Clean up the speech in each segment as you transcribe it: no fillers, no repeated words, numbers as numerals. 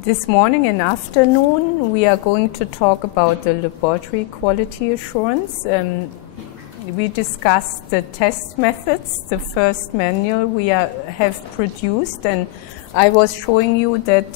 This morning and afternoon we are going to talk about the laboratory quality assurance. We discussed the test methods, the first manual we have produced, and I was showing you that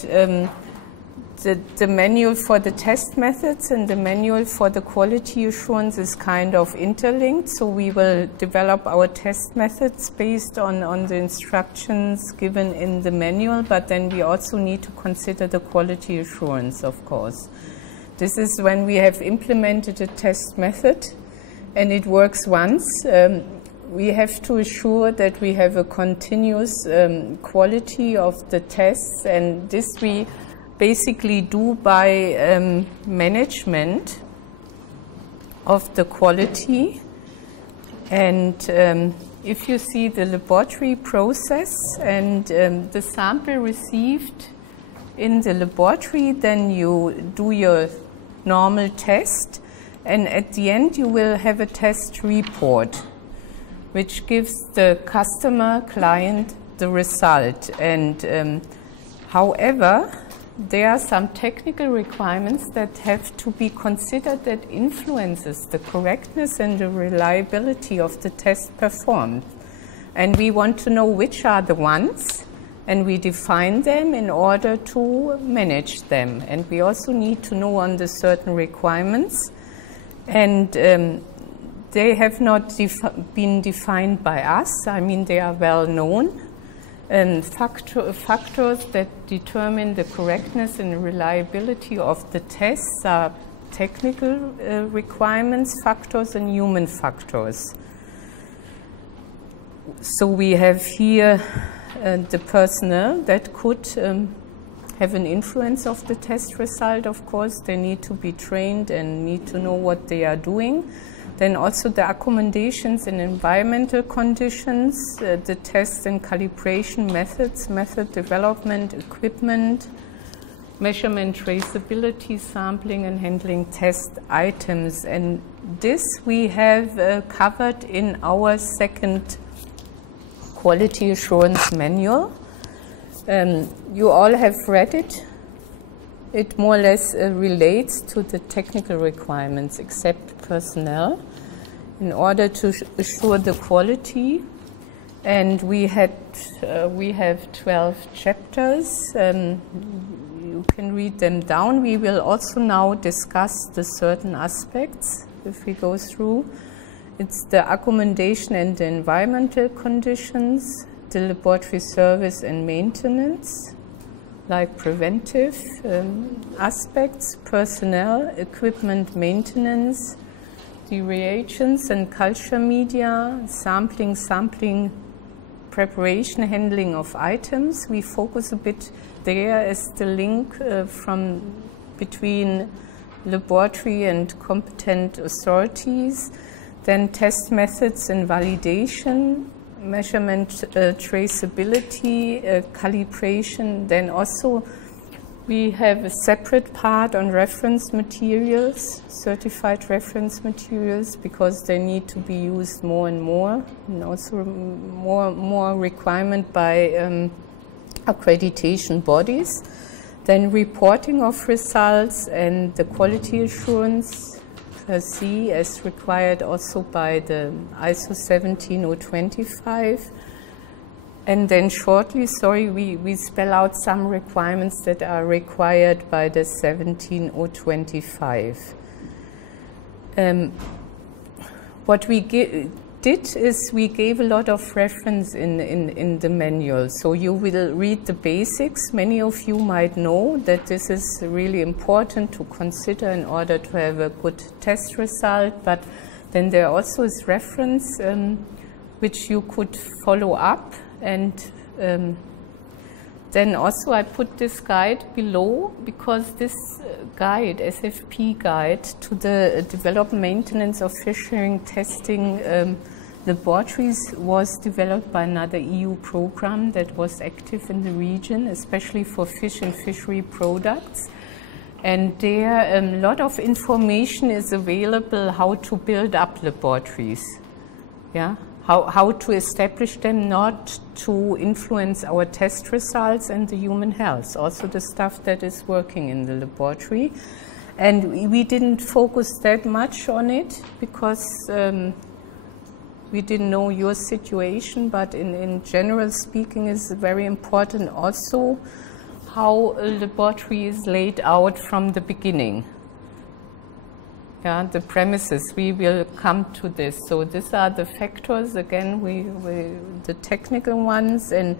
the manual for the test methods and the manual for the quality assurance is kind of interlinked, so we will develop our test methods based on the instructions given in the manual, but then we also need to consider the quality assurance, of course. This is when we have implemented a test method and it works once. We have to assure that we have a continuous quality of the tests, and this we basically do by management of the quality. And if you see the laboratory process and the sample received in the laboratory, then you do your normal test, and at the end you will have a test report which gives the customer client the result. And however, there are some technical requirements that have to be considered that influences the correctness and the reliability of the test performed. And we want to know which are the ones, and we define them in order to manage them. And we also need to know on the certain requirements, and they have not been defined by us. I mean, they are well known. Factors that determine the correctness and reliability of the tests are technical requirements, factors, and human factors. So we have here the personnel that could have an influence of the test result, of course. They need to be trained and need to know what they are doing. Then also the accommodations and environmental conditions, the test and calibration methods, method development, equipment, measurement, traceability, sampling and handling test items. And this we have covered in our second quality assurance manual. You all have read it. It more or less relates to the technical requirements, except personnel, in order to assure the quality. And we have 12 chapters. You can read them down. We will also now discuss the certain aspects if we go through. It's the accommodation and the environmental conditions, the laboratory service and maintenance, like preventive aspects, personnel, equipment maintenance, the reagents and culture media, sampling, preparation, handling of items. We focus a bit there as the link between laboratory and competent authorities. Then test methods and validation, measurement, traceability, calibration. Then also we have a separate part on reference materials, certified reference materials, because they need to be used more and more, and also more requirement by accreditation bodies. Then reporting of results and the quality assurance per se, as required also by the ISO 17025. And then shortly, we spell out some requirements that are required by the 17025. What we did is we gave a lot of reference in the manual. So you will read the basics. Many of you might know that this is really important to consider in order to have a good test result, but then there also is reference which you could follow up. And then also I put this guide below, because this guide, SFP guide to the development maintenance of fishery testing laboratories, was developed by another EU program that was active in the region, especially for fish and fishery products. And there a lot of information is available how to build up laboratories. Yeah? how to establish them not to influence our test results and the human health, also the stuff that is working in the laboratory. And we didn't focus that much on it because we didn't know your situation, but in general speaking, it's very important also how a laboratory is laid out from the beginning. Yeah, the premises, we will come to this. So these are the factors, again, the technical ones. And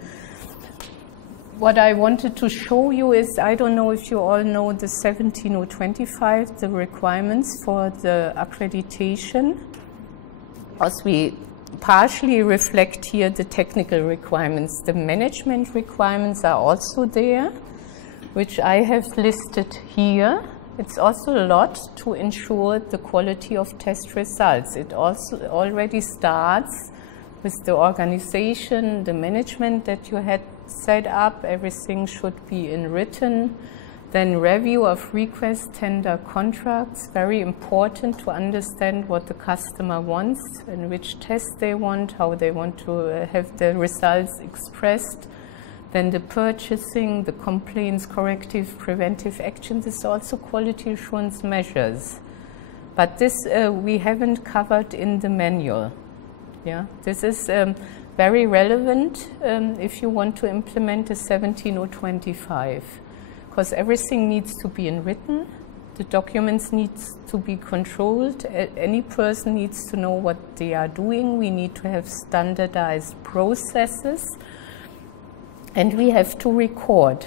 what I wanted to show you is, I don't know if you all know the 17025, the requirements for the accreditation. As we partially reflect here the technical requirements. The management requirements are also there, which I have listed here. It's also a lot to ensure the quality of test results. It also already starts with the organization, the management that you had set up. Everything should be in written. Then review of request, tender contracts, very important to understand what the customer wants and which test they want, how they want to have the results expressed. Then the purchasing, the complaints, corrective, preventive action, this is also quality assurance measures. But this we haven't covered in the manual. Yeah, this is very relevant if you want to implement the 17025, because everything needs to be in written, the documents need to be controlled, any person needs to know what they are doing, we need to have standardized processes, and we have to record.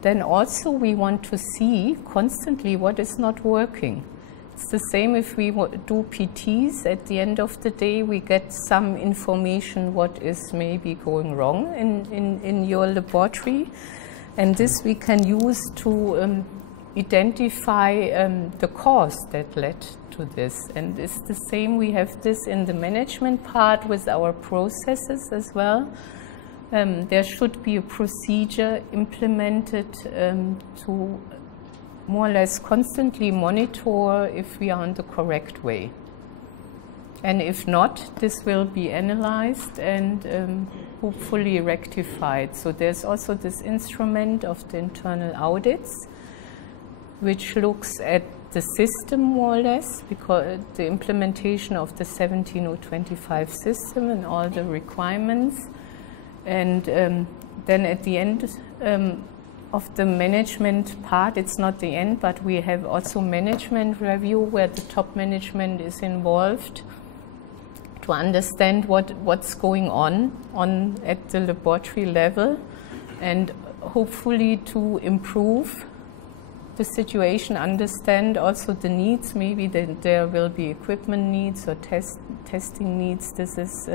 Then also we want to see constantly what is not working. It's the same if we do PTs. At the end of the day, we get some information what is maybe going wrong in your laboratory. And this we can use to identify the cause that led to this. And it's the same, we have this in the management part with our processes as well. There should be a procedure implemented to more or less constantly monitor if we are on the correct way. And if not, this will be analyzed and hopefully rectified. So there's also this instrument of the internal audits, which looks at the system more or less, because the implementation of the 17025 system and all the requirements. And then at the end of the management part, it's not the end, but we have also management review where the top management is involved to understand what's going on at the laboratory level, and hopefully to improve the situation, understand also the needs. Maybe there will be equipment needs or testing needs. This is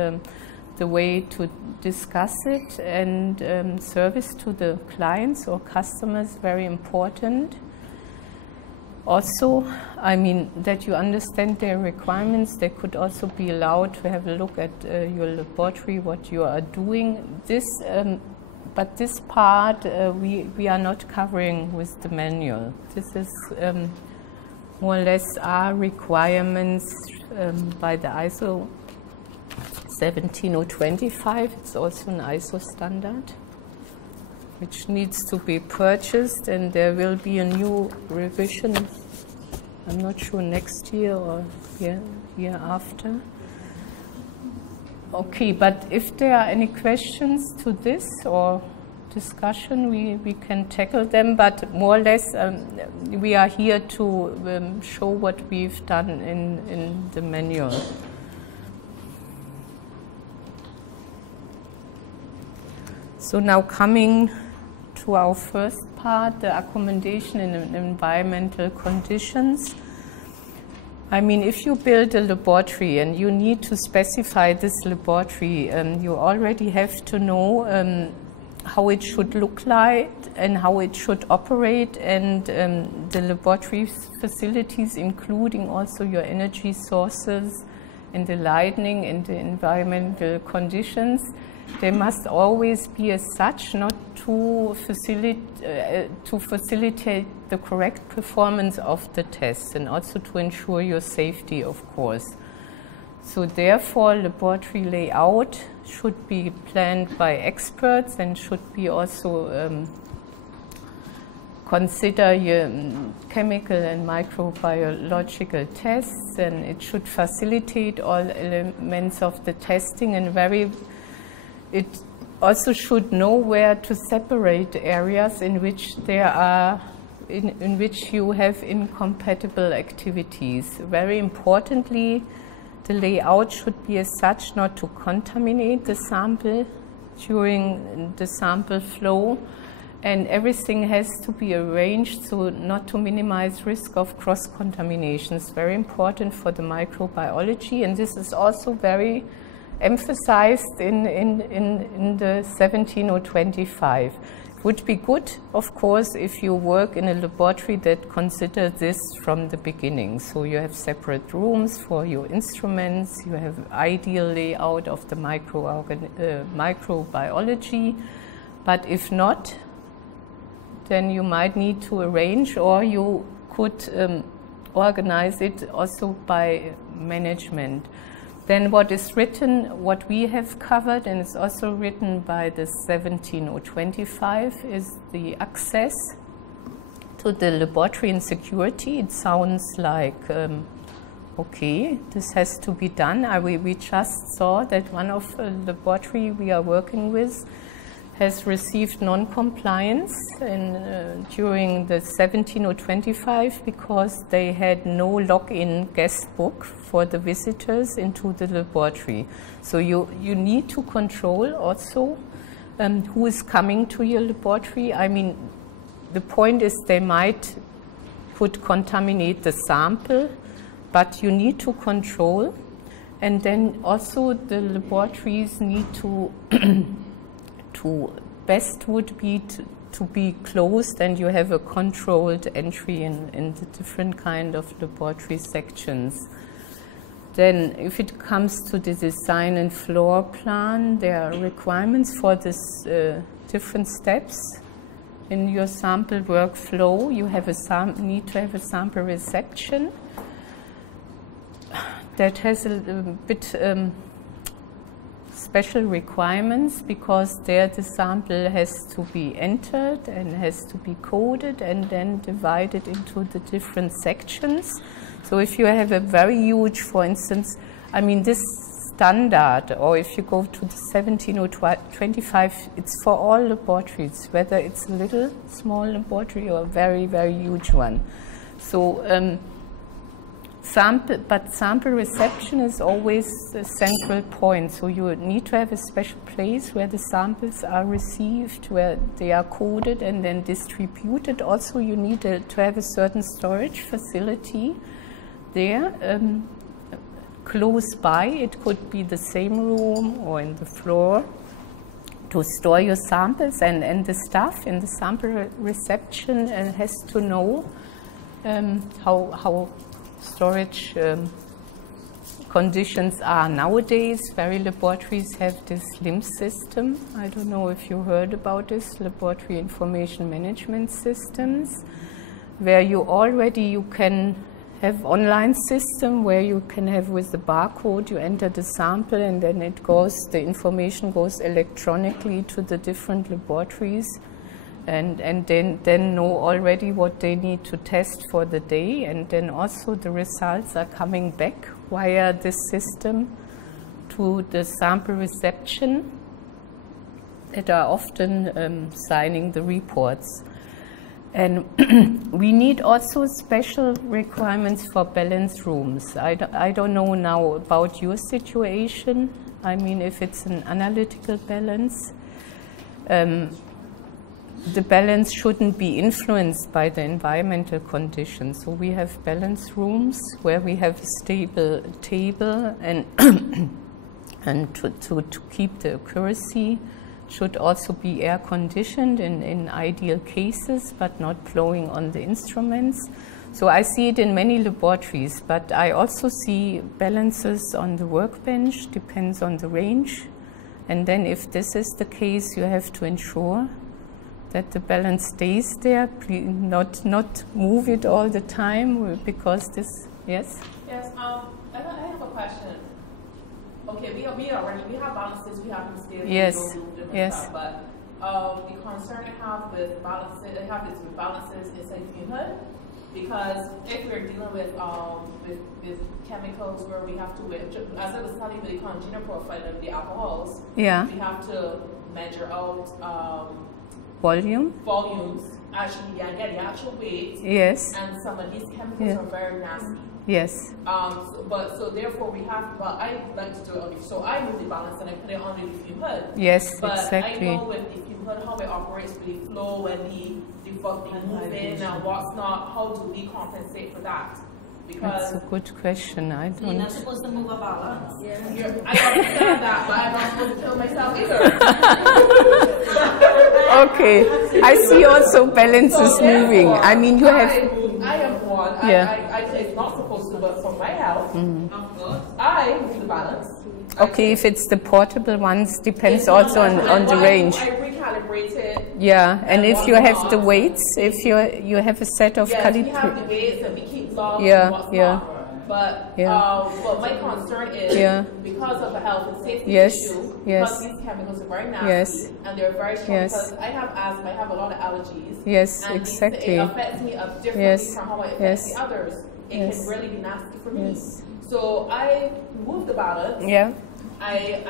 the way to discuss it, and service to the clients or customers, very important. Also, I mean, that you understand their requirements. They could also be allowed to have a look at your laboratory, what you are doing. This, but this part we are not covering with the manual. This is more or less our requirements by the ISO 17025. It's also an ISO standard, which needs to be purchased, and there will be a new revision, I'm not sure next year or year after. Okay, but if there are any questions to this or discussion, we can tackle them, but more or less we are here to show what we've done in the manual. So now coming to our first part, the accommodation in environmental conditions. I mean, if you build a laboratory and you need to specify this laboratory, you already have to know how it should look like and how it should operate, and the laboratory facilities, including also your energy sources and the lighting and the environmental conditions. They must always be as such, not to facilitate the correct performance of the tests, and also to ensure your safety, of course. So therefore, laboratory layout should be planned by experts and should be also consider your chemical and microbiological tests, and it should facilitate all elements of the testing, and it also should know where to separate areas in which there are in which you have incompatible activities. Very importantly, the layout should be as such not to contaminate the sample during the sample flow, and everything has to be arranged so not to minimize risk of cross-contamination. It's very important for the microbiology, and this is also very emphasized in the 17025. It would be good, of course, if you work in a laboratory that considers this from the beginning. So you have separate rooms for your instruments, you have ideal layout of the microbiology, but if not, then you might need to arrange, or you could organize it also by management. Then what is written, what we have covered, and it's also written by the 17025, is the access to the laboratory and security. It sounds like, okay, this has to be done. We just saw that one of the laboratory we are working with has received non-compliance during the 17025 because they had no login guest book for the visitors into the laboratory. So you need to control also who is coming to your laboratory. I mean, the point is could contaminate the sample, but you need to control. And then also the laboratories need to best would be to be closed, and you have a controlled entry in the different kind of laboratory sections. Then if it comes to the design and floor plan, there are requirements for this different steps. In your sample workflow, you have need to have a sample reception that has a bit special requirements, because there the sample has to be entered and has to be coded and then divided into the different sections. So if you have a very huge, for instance, I mean this standard, or if you go to the 17025, it's for all laboratories, whether it's a little small laboratory or a very, very huge one. So sample reception is always a central point. So you need to have a special place where the samples are received, where they are coded and then distributed. Also, you need to have a certain storage facility there close by. It could be the same room or in the floor to store your samples, and the staff in the sample reception has to know how storage conditions are nowadays. Very laboratories have this LIMS system. I don't know if you heard about this, laboratory information management systems, where you can have online system where you can have with the barcode, you enter the sample and then the information goes electronically to the different laboratories, and then know already what they need to test for the day, and then also the results are coming back via this system to the sample reception that are often signing the reports. And we need also special requirements for balance rooms. I don't know now about your situation. I mean, if it's an analytical balance, the balance shouldn't be influenced by the environmental conditions. So we have balance rooms where we have a stable table, and and to keep the accuracy should also be air conditioned in ideal cases, but not blowing on the instruments. So I see it in many laboratories, but I also see balances on the workbench, depends on the range. And then if this is the case, you have to ensure that the balance stays there, not move it all the time, because this, yes? Yes, I have a question. Okay, we have balances, we have mistakes, yes, we don't do different yes. stuff, but the concern I have with balances inside fume hood, because if we're dealing with chemicals where we have to, as I was telling you, with the congener profile of the alcohols, yeah, we have to measure out volumes, actually, yeah, the actual weight. Yes. And some of these chemicals are very nasty. Yes. So therefore we have, I like to do it so I move the balance and I put it under the fume hood. Yes, but exactly. I know with the fume hood how it operates with the flow and the moving and what's not, how do we compensate for that? Because that's a good question. I don't. You're not supposed to move a balance. Yeah. I understand that, but I'm not supposed to kill myself either. Okay. I see also balances moving. I mean, you have. I am one. Yeah. I say it's not supposed to, but for my health, I move the balance. Okay, if it's the portable ones, depends also on the range. I recalibrate it. Yeah, and if you have the weights, if you have a set of yes, we have the weights and we keep logs yeah, and what's yeah. not. But my concern is because of the health and safety issue, because these chemicals are very nasty and they're very strong. Because I have asthma, I have a lot of allergies. Yes, and exactly. It affects me differently from how it affects the others. It can really be nasty for me. So I move the balance. Yeah. I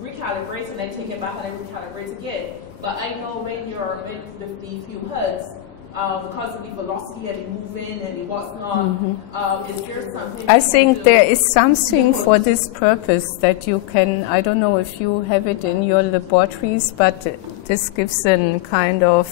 recalibrate and I take it back and I recalibrate again. But I know when you're in the fume hoods, because of the velocity and the moving and the what's not, is there something? I think there is something for this purpose that you can, I don't know if you have it in your laboratories, but this gives a kind of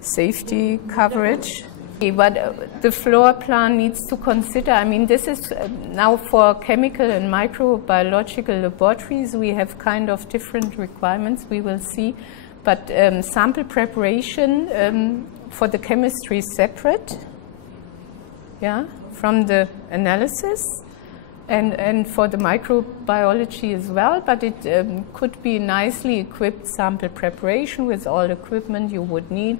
safety coverage. But the floor plan needs to consider, I mean, this is now for chemical and microbiological laboratories, we have kind of different requirements, we will see. But sample preparation for the chemistry is separate, from the analysis. And for the microbiology as well, but it could be nicely equipped sample preparation with all equipment you would need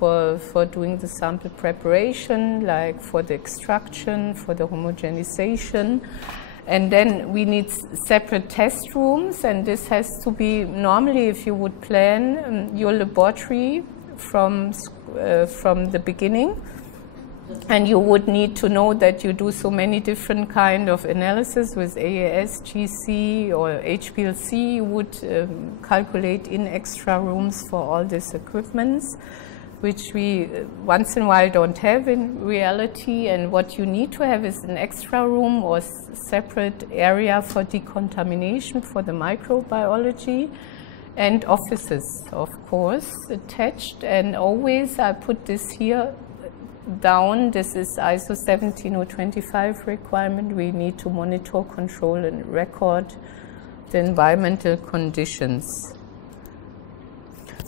for doing the sample preparation, like for the extraction, for the homogenization. And then we need separate test rooms, and this has to be, normally if you would plan your laboratory from the beginning, and you would need to know that you do so many different kind of analysis with AAS, GC or HPLC. You would calculate in extra rooms for all these equipments, which we once in a while don't have in reality. And what you need to have is an extra room or separate area for decontamination for the microbiology. And offices, of course, attached. And always I put this here down. This is ISO 17025 requirement. We need to monitor, control, and record the environmental conditions.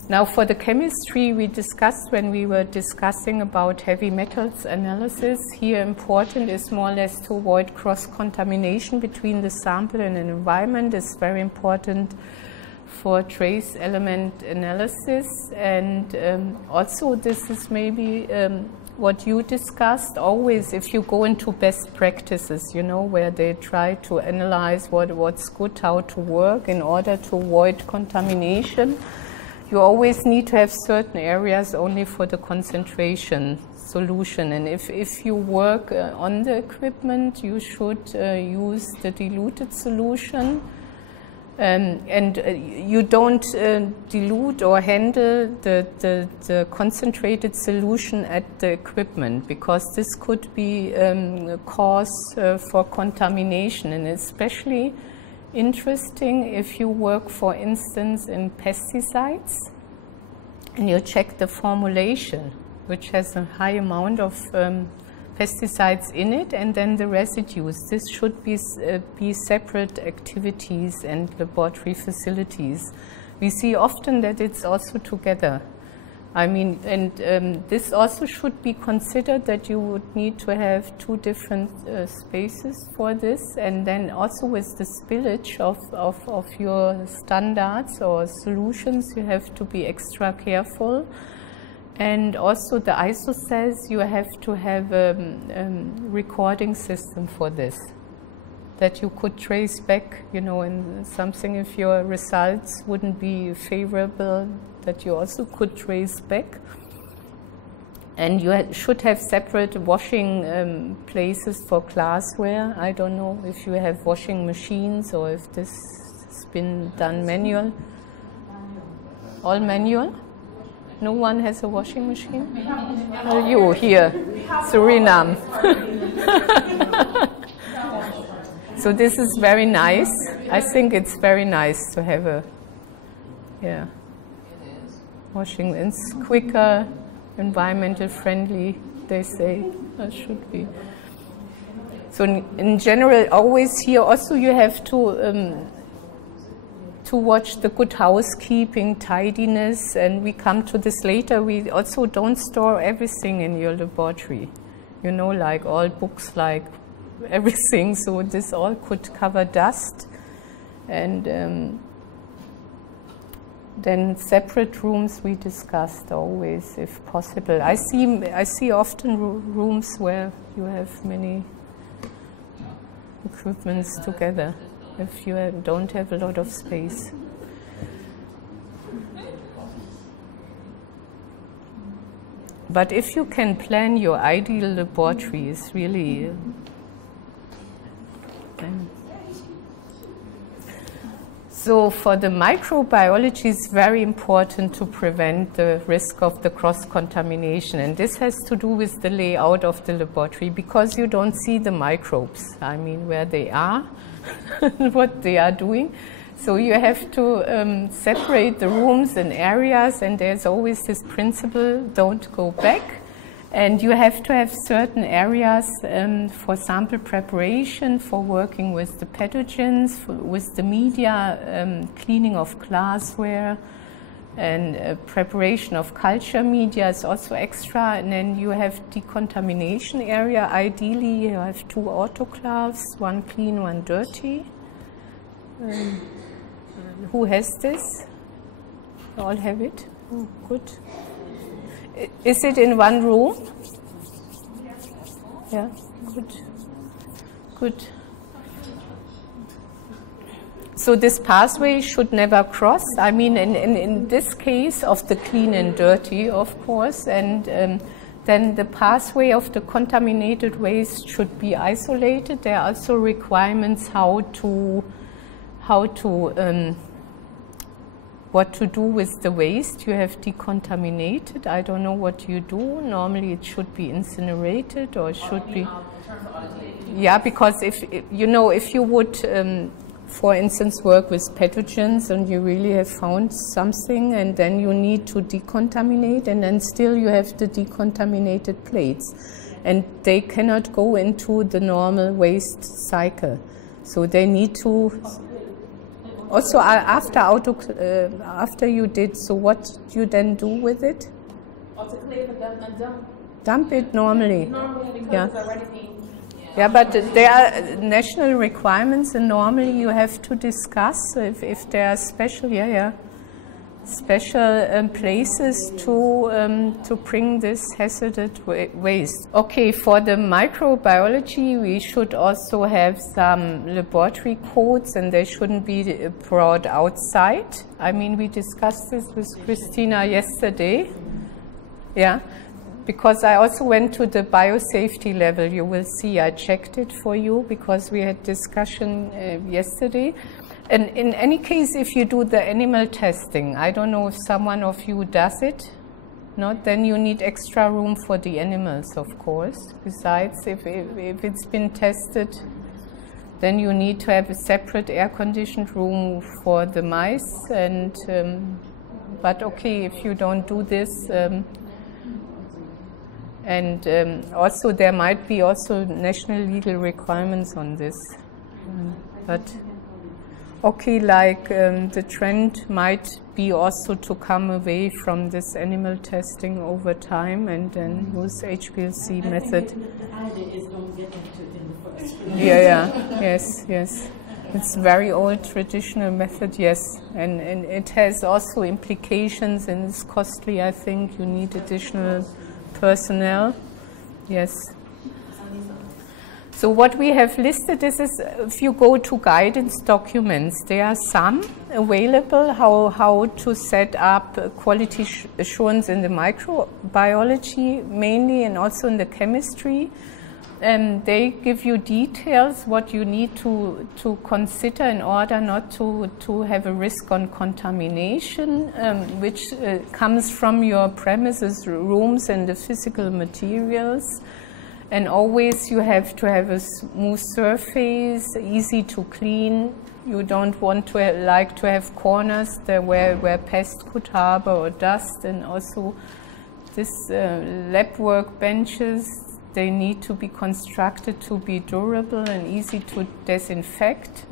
Now, for the chemistry, we discussed when we were discussing about heavy metals analysis. Here, important is more or less to avoid cross-contamination between the sample and an environment. It's very important for trace element analysis. And also, this is maybe what you discussed. Always, if you go into best practices, you know, where they try to analyze what's good, how to work in order to avoid contamination, you always need to have certain areas only for the concentration solution. And if you work on the equipment, you should use the diluted solution. And you don't dilute or handle the concentrated solution at the equipment, because this could be a cause for contamination. And especially interesting if you work, for instance, in pesticides and you check the formulation, which has a high amount of pesticides in it, and then the residues. This should be separate activities and laboratory facilities. We see often that it's also together. I mean, and this also should be considered, that you would need to have two different spaces for this, and then also with the spillage of your standards or solutions, you have to be extra careful. And also the ISO says you have to have a recording system for this. that you could trace back, you know, in something if your results wouldn't be favorable, that you also could trace back. And you should have separate washing places for glassware. I don't know if you have washing machines or if this has been done manual. All manual? No one has a washing machine? Oh, you here, Suriname. So this is very nice. I think it's very nice to have a, yeah, washing. It's quicker, environmental friendly, they say. That should be. So in general, always here also you have to watch the good housekeeping, tidiness, and we come to this later. We also don't store everything in your laboratory, you know, like all books, like everything. So this all could cover dust, and then separate rooms we discussed always, if possible. I see often rooms where you have many equipments together, if you don't have a lot of space. But if you can plan your ideal laboratory, it's really so for the microbiology, it's very important to prevent the risk of the cross-contamination. And this has to do with the layout of the laboratory, because you don't see the microbes, I mean, where they are, what they are doing. So you have to separate the rooms and areas, and there's always this principle, don't go back. And you have to have certain areas for sample preparation, for working with the pathogens, with the media, cleaning of glassware, and preparation of culture media is also extra. And then you have decontamination area. Ideally, you have 2 autoclaves, one clean, one dirty. Who has this? You all have it? Oh, good. Is it in one room? Yeah, good. Good. So this pathway should never cross. I mean, in this case of the clean and dirty, of course, and then the pathway of the contaminated waste should be isolated. There are also requirements what to do with the waste you have decontaminated. I don't know what you do. Normally it should be incinerated, or should be. Yeah, because if you would, for instance, work with pathogens and you really have found something, and then you need to decontaminate, and then still you have the decontaminated plates, and they cannot go into the normal waste cycle. So they need to. Also, after you did, so what do you then do with it? Autoclave and dump. Dump it normally. Normally, because Yeah. it's already been. Yeah, but there are national requirements, and normally you have to discuss if there are special, special places to bring this hazardous waste. Okay, for the microbiology, we should also have some laboratory codes, and they shouldn't be brought outside. I mean, we discussed this with Christina yesterday. Yeah, because I also went to the biosafety level. You will see, I checked it for you because we had discussion yesterday. And in any case, if you do the animal testing, I don't know if someone of you does it, not, then you need extra room for the animals, of course. Besides, if it's been tested, then you need to have a separate air-conditioned room for the mice. And but okay, if you don't do this, also there might be also national legal requirements on this, but. Okay, like the trend might be also to come away from this animal testing over time and then use HPLC method. The idea is don't get into it in the first place. Yes. It's very old traditional method, yes. And it has also implications, and it's costly, I think. You need additional personnel. Yes. So what we have listed is if you go to guidance documents, there are some available how to set up quality assurance in the microbiology mainly, and also in the chemistry. They give you details what you need to consider in order not to have a risk on contamination, which comes from your premises, rooms, and the physical materials. And always you have to have a smooth surface, easy to clean. You don't want to like to have corners there where pests could harbor or dust. And also this lab work benches, they need to be constructed to be durable and easy to disinfect.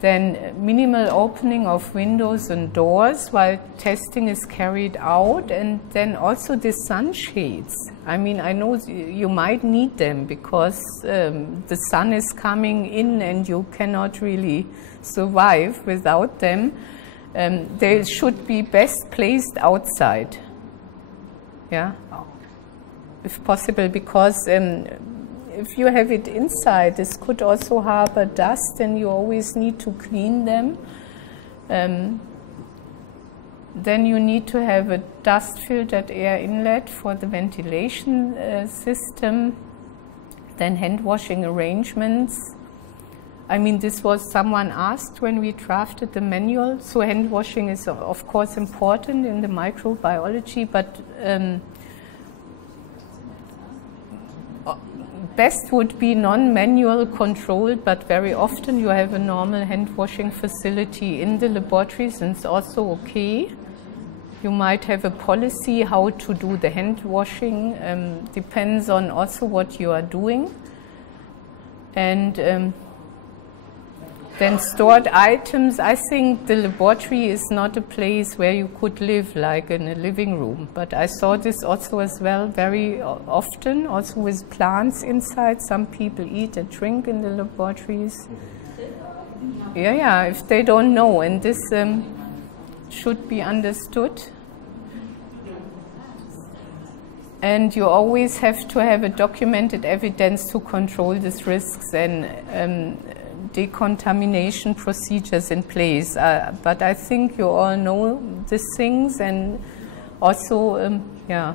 Then minimal opening of windows and doors while testing is carried out, and then also the sunshades. I mean, I know you might need them because the sun is coming in and you cannot really survive without them. They should be best placed outside, yeah, if possible, because if you have it inside, this could also harbor dust, and you always need to clean them. Then you need to have a dust-filtered air inlet for the ventilation system. Then hand-washing arrangements. I mean, this was someone asked when we drafted the manual. So hand-washing is, of course, important in the microbiology, but best would be non-manual controlled, but very often you have a normal hand-washing facility in the laboratories, and it's also okay. You might have a policy how to do the hand-washing, depends on also what you are doing. And then stored items, I think the laboratory is not a place where you could live like in a living room, but I saw this also as well very often, also with plants inside. Some people eat and drink in the laboratories. Yeah, if they don't know, and this should be understood. And you always have to have a documented evidence to control these risks and decontamination procedures in place. But I think you all know these things, and also, yeah.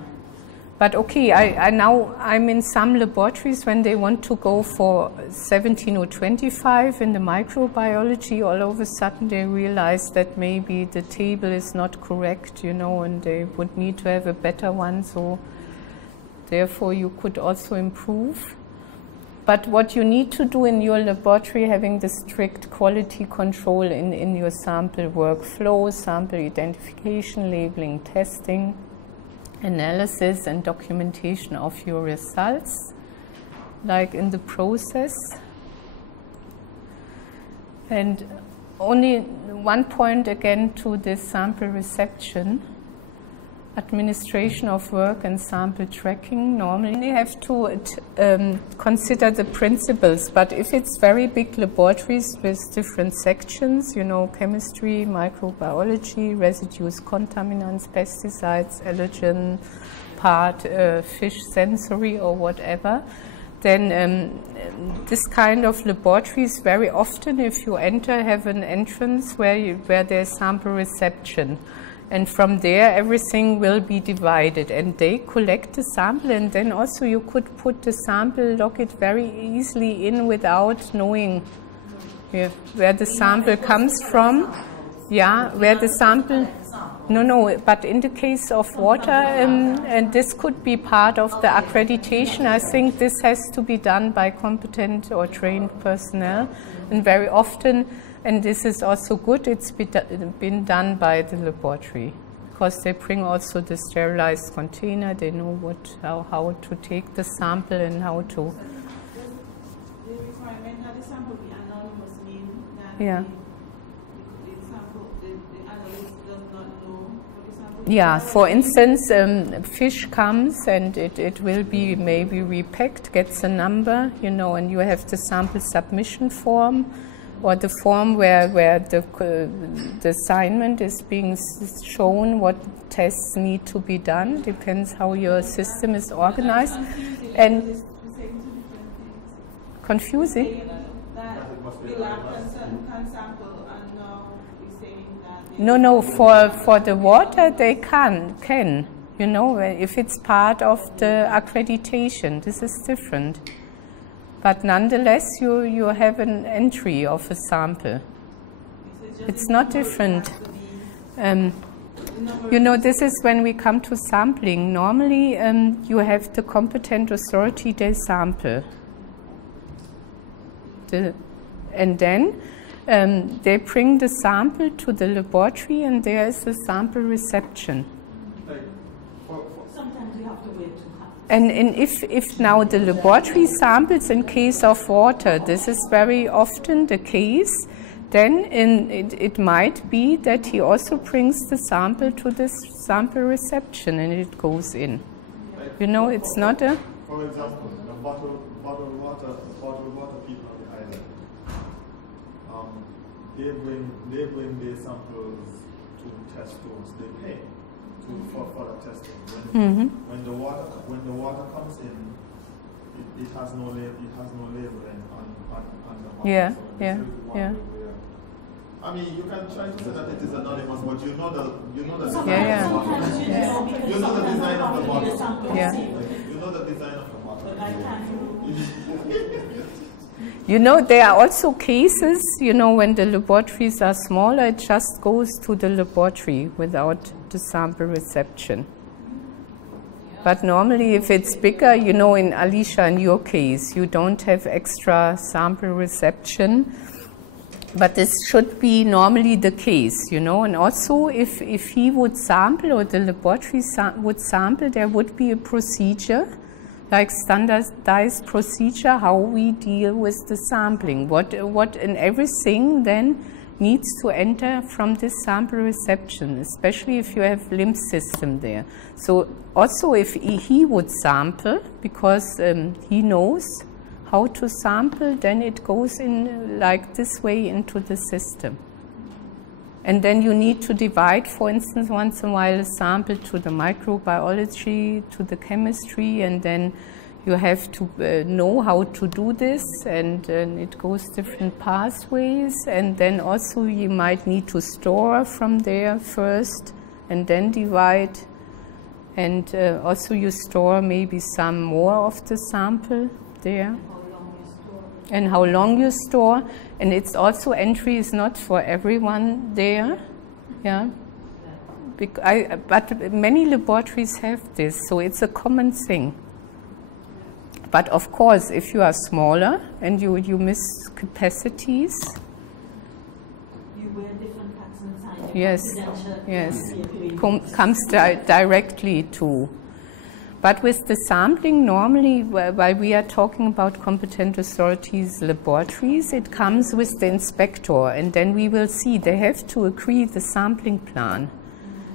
But okay, I'm in some laboratories when they want to go for 17 or 25 in the microbiology, all of a sudden they realize that maybe the table is not correct, you know, and they would need to have a better one. So therefore you could also improve. But what you need to do in your laboratory, having the strict quality control in your sample workflow, sample identification, labeling, testing, analysis, and documentation of your results, like in the process. And only one point again to this sample reception. Administration of work and sample tracking. Normally you have to consider the principles, but if it's very big laboratories with different sections, you know, chemistry, microbiology, residues, contaminants, pesticides, allergen part, fish sensory or whatever, then this kind of laboratories very often, if you enter, have an entrance where there's sample reception. And from there, everything will be divided, and they collect the sample, and then also you could put the sample, lock it very easily in without knowing where the sample comes from. Yeah, where the sample, no, but in the case of water, and this could be part of the accreditation, I think this has to be done by competent or trained personnel, and very often, and this is also good, it's been done by the laboratory, because they bring also the sterilized container, they know how to take the sample and how to. The requirement that the sample be anonymous means that yeah. the analyst does not know what the sample is. Yeah, for instance, fish comes and it will be maybe repacked, gets a number, you know, and you have the sample submission form, or the form where the assignment is being shown, what tests need to be done, depends how your system is organized. And confusing? That we lack can sample, and now we're saying that. No, for the water they can. You know, if it's part of the accreditation, this is different. But nonetheless, you have an entry of a sample. It's not different. You know, this is when we come to sampling. Normally, you have the competent authority, they sample. And then they bring the sample to the laboratory, and there is a sample reception. Sometimes you have to wait to have. And if now the laboratory samples in case of water, this is very often the case, then it might be that he also brings the sample to this sample reception and it goes in. You know, it's not a... For example, the bottled water people on the island, they bring their samples to test stores. They pay for the testing. When the water comes in, it has no labeling on the bottle. Yeah, so yeah. I mean, you can try to say that it is anonymous, but you know the Yeah. you know the design of the bottle. Yeah. You know the design of the bottle. You know, there are also cases, you know, when the laboratories are smaller, it just goes to the laboratory without the sample reception. But normally, if it's bigger, you know, in Alicia, in your case, you don't have extra sample reception. But this should be normally the case, you know. And also, if he would sample or the laboratory would sample, there would be a procedure, like standardized procedure, how we deal with the sampling. What and everything then needs to enter from this sample reception, especially if you have lymph system there. So also if he would sample, because he knows how to sample, then it goes in like this way into the system. And then you need to divide, for instance, once in a while a sample to the microbiology, to the chemistry, and then you have to know how to do this, and it goes different pathways. And then also you might need to store from there first and then divide. And also you store maybe some more of the sample there. And how long you store. And it's also entry is not for everyone there. Yeah. But many laboratories have this, so it's a common thing. But of course, if you are smaller and you miss capacities. You wear different hats inside. Yes. Comes directly to. But with the sampling, normally, while we are talking about competent authorities, laboratories, it comes with the inspector, and then we will see they have to agree the sampling plan.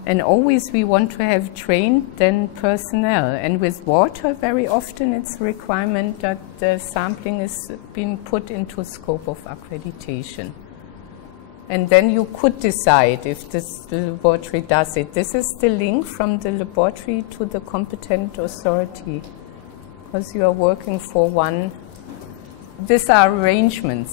And always we want to have trained then personnel. And with water, very often it's a requirement that the sampling is being put into scope of accreditation. And then you could decide if the laboratory does it. This is the link from the laboratory to the competent authority, because you are working for one. These are arrangements.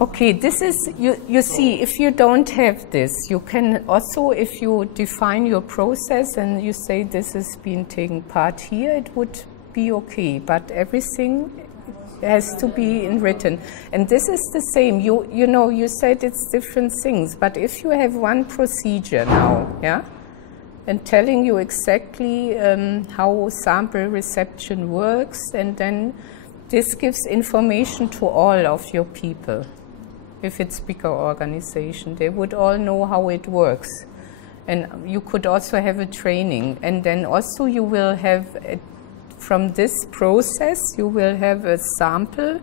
Okay, this is, you see, if you don't have this, you can also, if you define your process and you say this is being taken part here, it would be okay, but everything has to be in written. And this is the same, you know, you said it's different things, but if you have one procedure now, yeah, and telling you exactly how sample reception works, and then this gives information to all of your people. If it's bigger organization, they would all know how it works. And you could also have a training. And then also you will have, from this process, you will have a sample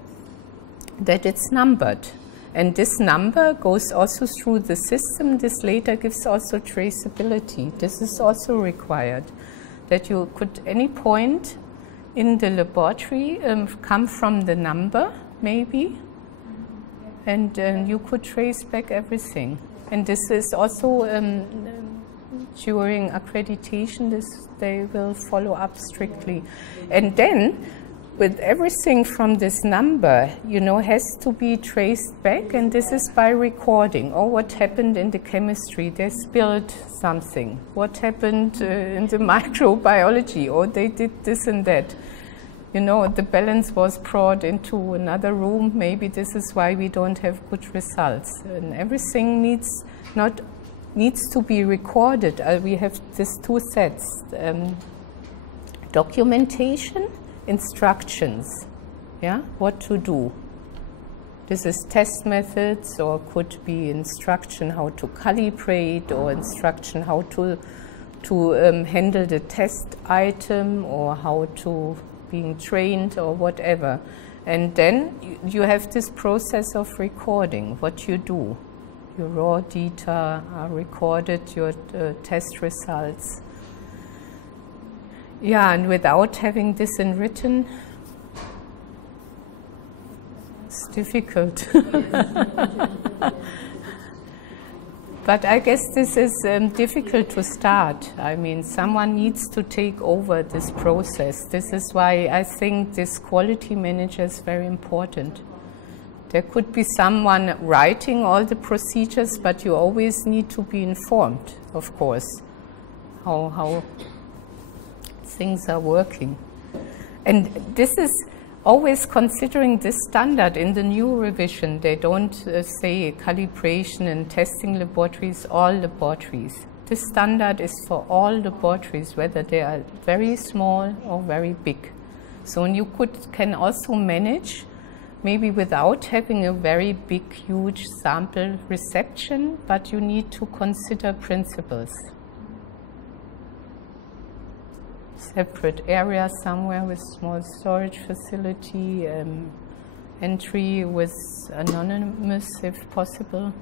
that it's numbered. And this number goes also through the system. This later gives also traceability. This is also required. That you could, any point in the laboratory, come from the number, maybe. And you could trace back everything. And this is also during accreditation, they will follow up strictly. And then with everything from this number, you know, has to be traced back, and this is by recording. Or what happened in the chemistry? They spilled something. What happened in the microbiology? Or they did this and that. You know, the balance was brought into another room. Maybe this is why we don't have good results. And everything needs to be recorded. We have these two sets. Documentation, instructions, yeah, what to do. This is test methods, or could be instruction how to calibrate, or instruction how to handle the test item, or how to being trained, or whatever. And then you have this process of recording what you do. Your raw data are recorded, your test results. Yeah, and without having this in written, it's difficult. But I guess this is difficult to start. I mean, someone needs to take over this process. This is why I think this quality manager is very important. There could be someone writing all the procedures, but you always need to be informed, of course, how things are working. And this is always considering this standard in the new revision. They don't say calibration and testing laboratories, all laboratories. This standard is for all laboratories, whether they are very small or very big. So you can also manage, maybe without having a very big, huge sample reception, but you need to consider principles. Separate area somewhere with small storage facility, entry with anonymous if possible.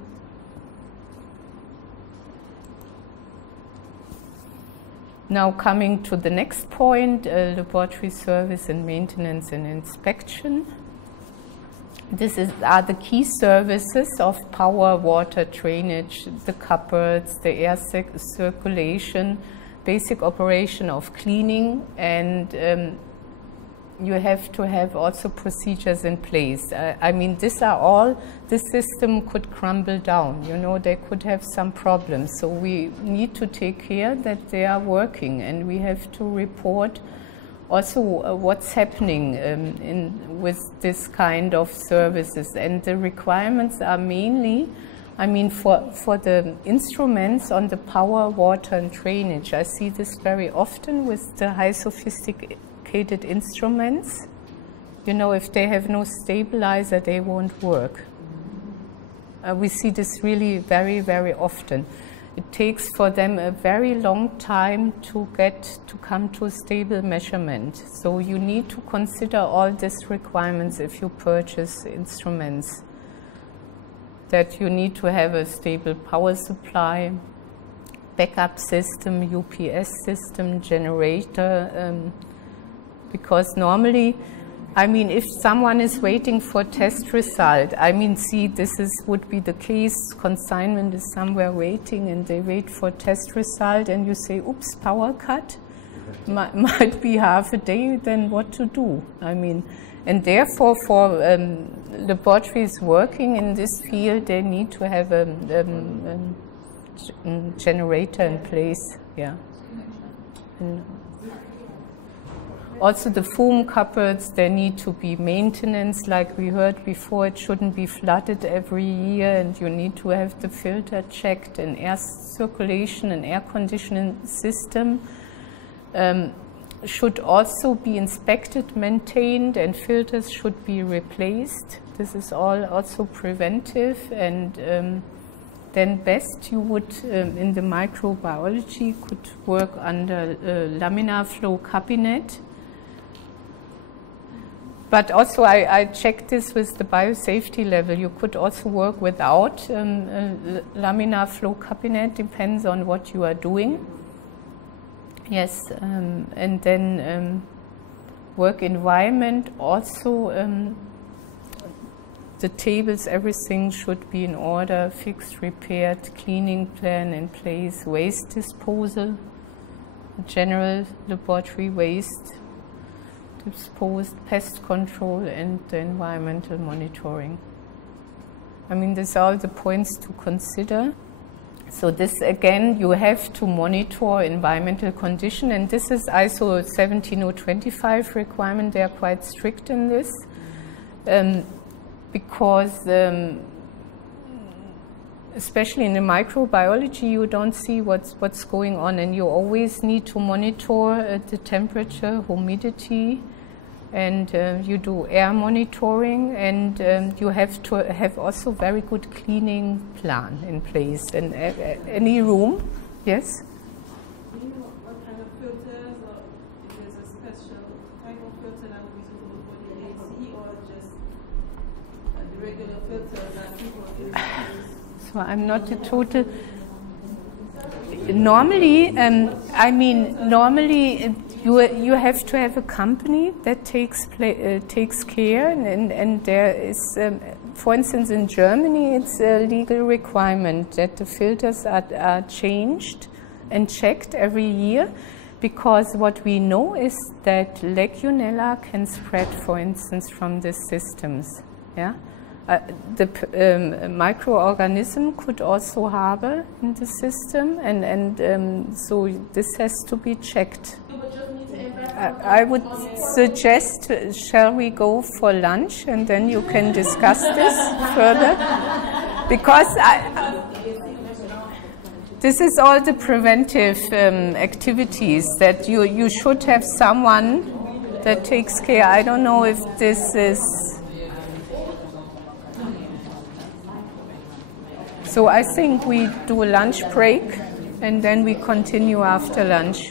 Now coming to the next point, laboratory service and maintenance and inspection. Are the key services of power, water, drainage, the cupboards, the air circulation, basic operation of cleaning, and you have to have also procedures in place. I mean, this system could crumble down, you know, they could have some problems. So we need to take care that they are working, and we have to report also what's happening with this kind of services. And the requirements are mainly, I mean, for the instruments on the power, water, and drainage. I see this very often with the high sophisticated instruments. You know, if they have no stabilizer, they won't work. We see this really very, very often. It takes for them a very long time to come to a stable measurement. So you need to consider all these requirements if you purchase instruments. That you need to have a stable power supply, backup system, UPS system, generator, because normally, I mean, if someone is waiting for test result, I mean, see, would be the case, consignment is somewhere waiting and they wait for test result and you say, oops, power cut, might be half a day, then what to do? I mean, and therefore for laboratories working in this field, they need to have a generator in place, yeah. And also the foam cupboards, they need to be maintenance, like we heard before. It shouldn't be flooded every year, and you need to have the filter checked, and air circulation and air conditioning system should also be inspected, maintained, and filters should be replaced. This is all also preventive, and then best you would, in the microbiology, could work under laminar flow cabinet. But also I checked this with the biosafety level. You could also work without laminar flow cabinet, depends on what you are doing. Yes, and then work environment also, the tables, everything should be in order, fixed, repaired, cleaning plan in place, waste disposal, general laboratory waste. disposed, pest control, and the environmental monitoring. I mean, these are the points to consider. So this, again, you have to monitor environmental condition, and this is ISO 17025 requirement. They are quite strict in this, because especially in the microbiology, you don't see what's going on, and you always need to monitor the temperature, humidity, and you do air monitoring, and you have to have also very good cleaning plan in place in any room. Yes? Do you know what kind of filters, or if there's a special type of filter that would be suitable for the AC, or just the regular filters that people use? So I'm not a total. Normally, I mean, normally you have to have a company that takes care, and there is, for instance, in Germany, it's a legal requirement that the filters are changed and checked every year, because what we know is that Legionella can spread, for instance, from the systems. Yeah. The microorganism could also harbor in the system, and so this has to be checked. I would suggest, shall we go for lunch and then you can discuss this further? Because this is all the preventive activities that you should have someone that takes care. I don't know if this is. So I think we do a lunch break and then we continue after lunch.